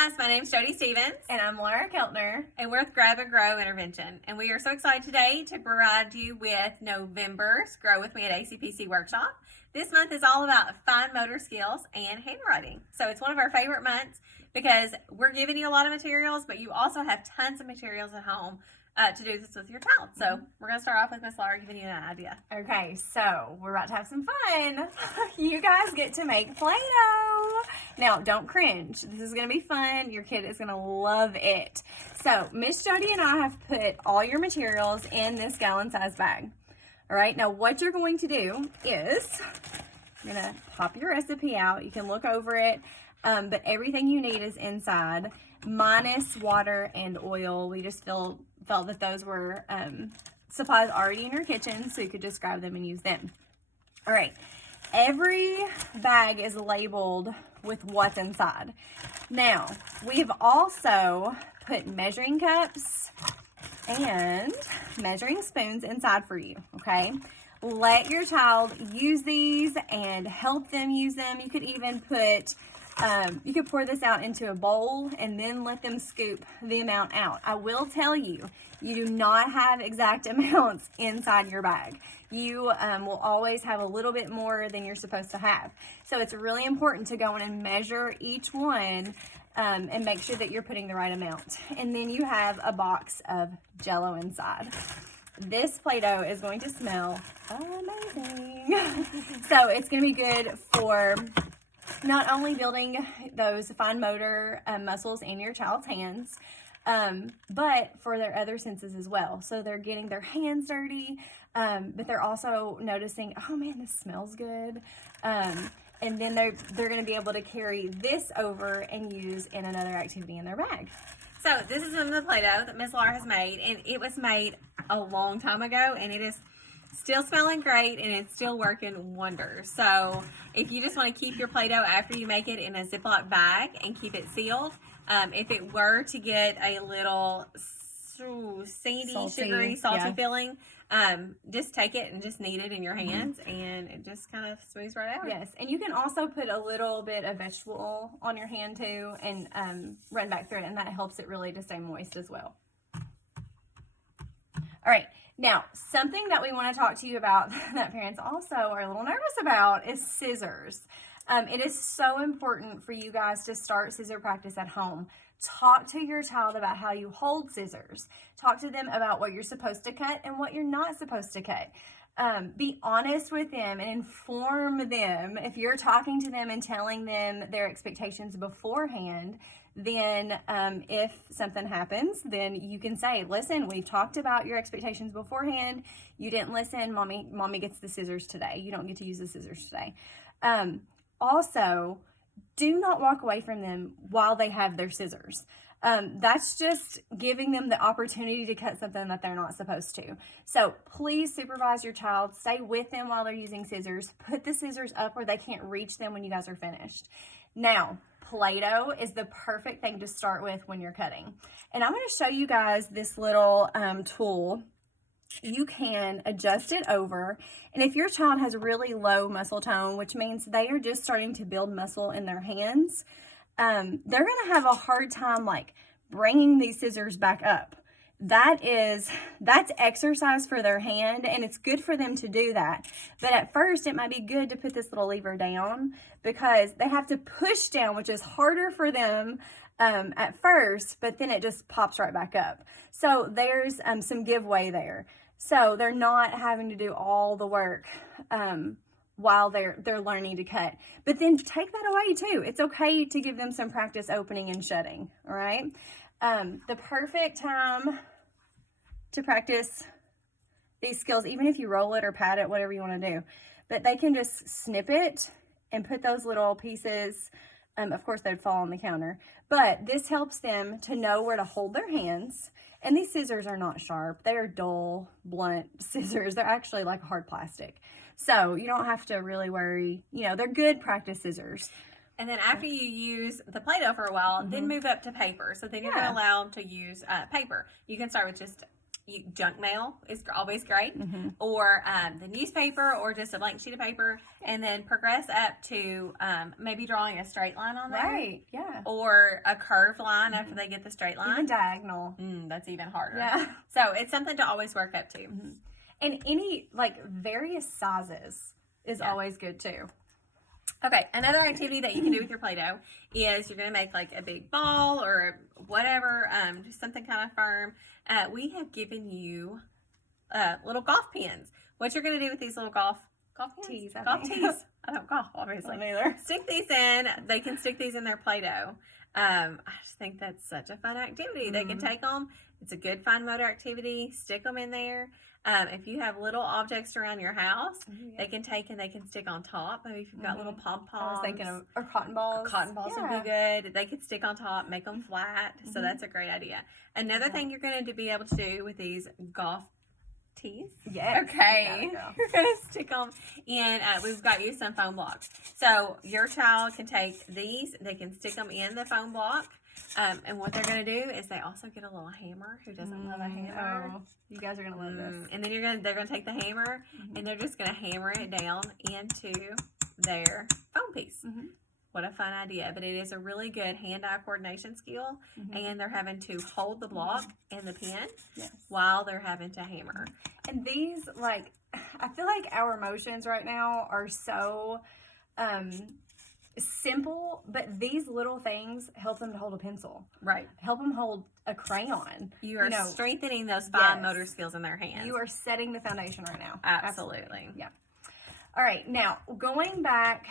guys, my name's Jody Stevens. And I'm Laura Keltner. And we're with Grab and Grow Intervention. And we are so excited today to provide you with November's Grow With Me at ACPC workshop. This month is all about fine motor skills and handwriting. So it's one of our favorite months because we're giving you a lot of materials, but you also have tons of materials at home to do this with your child. So we're going to start off with Miss Laura giving you an idea. Okay, so we're about to have some fun. You guys get to make Play-Doh. Now, don't cringe. This is going to be fun. Your kid is going to love it. So, Miss Jody and I have put all your materials in this gallon-sized bag. All right, now what you're going to do is, you're going to pop your recipe out. You can look over it, but everything you need is inside, minus water and oil. We just felt that those were supplies already in your kitchen, so you could just grab them and use them. All right, every bag is labeled with what's inside. Now, we've also put measuring cups and measuring spoons inside for you, okay? Let your child use these and help them use them. You could even put, you could pour this out into a bowl and then let them scoop the amount out. I will tell you, you do not have exact amounts inside your bag. You will always have a little bit more than you're supposed to have. So it's really important to go in and measure each one and make sure that you're putting the right amount. And then you have a box of Jell-O inside. This Play-Doh is going to smell amazing. So it's going to be good for not only building those fine motor muscles in your child's hands, but for their other senses as well. So they're getting their hands dirty, but they're also noticing, oh man, this smells good. And then they're going to be able to carry this over and use in another activity in their bag. So this is some of the Play-Doh that Miss Laura has made, and it was made a long time ago, and it is still smelling great, and it's still working wonders. So if you just want to keep your Play-Doh after you make it in a Ziploc bag and keep it sealed, if it were to get a little sandy, sugary, salty feeling, just take it and just knead it in your hands, and it just kind of smooths right out. Yes, and you can also put a little bit of vegetable oil on your hand too and run back through it, and that helps it really to stay moist as well. All right, now something that we want to talk to you about that parents also are a little nervous about is scissors. It is so important for you guys to start scissor practice at home. Talk to your child about how you hold scissors. Talk to them about what you're supposed to cut and what you're not supposed to cut. Be honest with them and inform them. If you're talking to them and telling them their expectations beforehand, then if something happens, then you can say, listen, we talked about your expectations beforehand. You didn't listen. Mommy gets the scissors today. You don't get to use the scissors today. Also, do not walk away from them while they have their scissors. That's just giving them the opportunity to cut something that they're not supposed to. So please supervise your child. Stay with them while they're using scissors. Put the scissors up where they can't reach them when you guys are finished. Now, Play-Doh is the perfect thing to start with when you're cutting. And I'm going to show you guys this little tool. You can adjust it over, and if your child has really low muscle tone, which means they are just starting to build muscle in their hands, they're going to have a hard time like bringing these scissors back up. That's exercise for their hand, and it's good for them to do that. But at first, it might be good to put this little lever down because they have to push down, which is harder for them at first, but then it just pops right back up. So there's some giveaway there. So they're not having to do all the work while they're learning to cut. But then take that away too. It's okay to give them some practice opening and shutting, all right? The perfect time to practice these skills, even if you roll it or pat it, whatever you want to do, but they can just snip it and put those little pieces. Of course, they'd fall on the counter, but this helps them to know where to hold their hands. And these scissors are not sharp. They are dull, blunt scissors. They're actually like hard plastic. So you don't have to really worry. You know, they're good practice scissors. And then after you use the Play-Doh for a while, then move up to paper. So then you're going to allow them to use paper. You can start with just junk mail is always great, or the newspaper, or just a blank sheet of paper, and then progress up to maybe drawing a straight line on there. Right, yeah. Or a curved line after they get the straight line. Even diagonal. That's even harder. Yeah. So it's something to always work up to. And any, like, various sizes is always good, too. Okay, another activity that you can do with your Play-Doh is you're going to make like a big ball or whatever, just something kind of firm. We have given you little golf pins. What you're going to do with these little golf pins? Tees. Golf tees. I don't golf, obviously. Neither. Stick these in. They can stick these in their Play-Doh. I just think that's such a fun activity. They can take them. It's a good fine motor activity. Stick them in there. If you have little objects around your house, they can take and they can stick on top. Maybe if you've got little pom-poms. I was thinking of, or cotton balls. Cotton balls would be good. They could stick on top, make them flat. So that's a great idea. Another thing you're going to be able to do with these golf tees. Yes. Okay. You're going to stick them in. We've got you some foam blocks. So your child can take these. They can stick them in the foam block. And what they're going to do is they also get a little hammer. Who doesn't love a hammer? Oh, you guys are going to love this. And then they're going to take the hammer and they're just going to hammer it down into their foam piece. What a fun idea. But it is a really good hand-eye coordination skill. And they're having to hold the block and the pin while they're having to hammer. And these, like, I feel like our emotions right now are so simple, but these little things help them to hold a pencil. Right. Help them hold a crayon. You are strengthening those fine motor skills in their hands. You are setting the foundation right now. Absolutely. Yeah. All right. Now, going back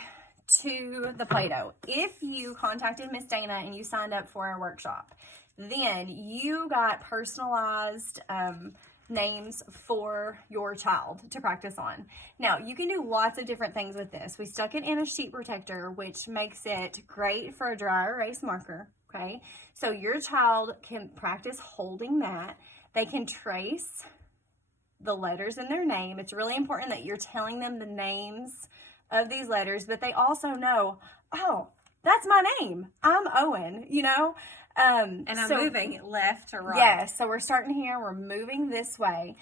to the Play-Doh, if you contacted Miss Dana and you signed up for our workshop, then you got personalized names for your child to practice on. Now, you can do lots of different things with this. We stuck it in a sheet protector, which makes it great for a dry erase marker, okay? So your child can practice holding that. They can trace the letters in their name. It's really important that you're telling them the names of these letters, but they also know, oh, that's my name. I'm Owen, you know? And I'm moving left to right. Yes, so we're starting here, we're moving this way.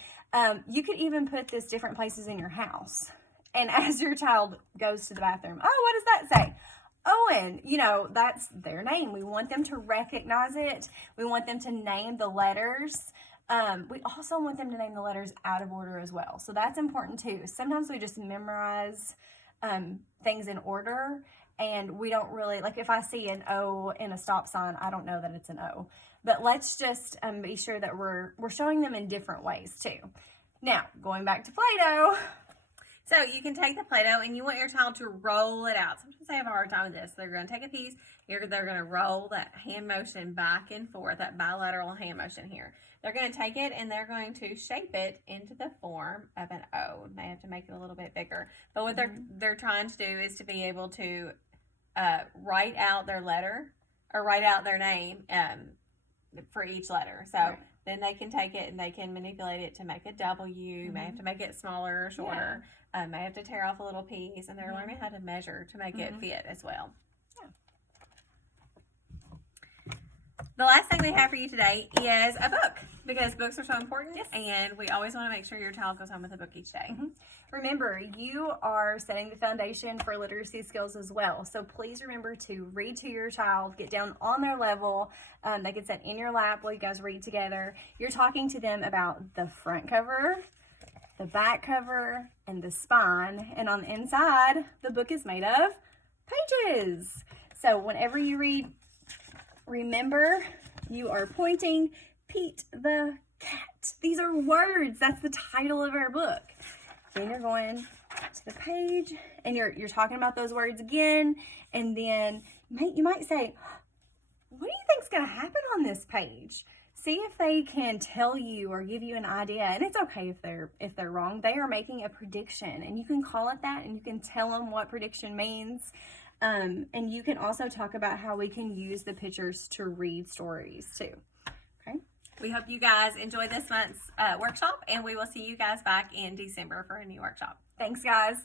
You could even put this different places in your house. And as your child goes to the bathroom, oh, what does that say? Owen, you know, that's their name. We want them to recognize it. We want them to name the letters. We also want them to name the letters out of order as well. So that's important too. Sometimes we just memorize things in order, and we don't really, like if I see an O in a stop sign, I don't know that it's an O. But let's just be sure that we're showing them in different ways too. Now, going back to Play-Doh. So you can take the Play-Doh and you want your child to roll it out. Sometimes they have a hard time with this. They're going to take a piece. They're going to roll that hand motion back and forth, that bilateral hand motion here. They're going to take it and they're going to shape it into the form of an O. They have to make it a little bit bigger. But what they're trying to do is to be able to write out their letter or write out their name for each letter. So then they can take it and they can manipulate it to make a W. May have to make it smaller or shorter. May have to tear off a little piece. And they're learning how to measure to make it fit as well. The last thing we have for you today is a book, because books are so important, and we always want to make sure your child goes home with a book each day. Remember, you are setting the foundation for literacy skills as well. So please remember to read to your child, get down on their level. They can sit in your lap while you guys read together. You're talking to them about the front cover, the back cover, and the spine. And on the inside, the book is made of pages. So whenever you read, remember, you are pointing Pete the cat. These are words. That's the title of our book. Then you're going to the page and you're talking about those words again. And then you might say, what do you think's going to happen on this page? See if they can tell you or give you an idea. And it's okay if they're wrong. They are making a prediction, and you can call it that, and you can tell them what prediction means. And you can also talk about how we can use the pictures to read stories too. Okay. We hope you guys enjoy this month's workshop, and we will see you guys back in December for a new workshop. Thanks, guys.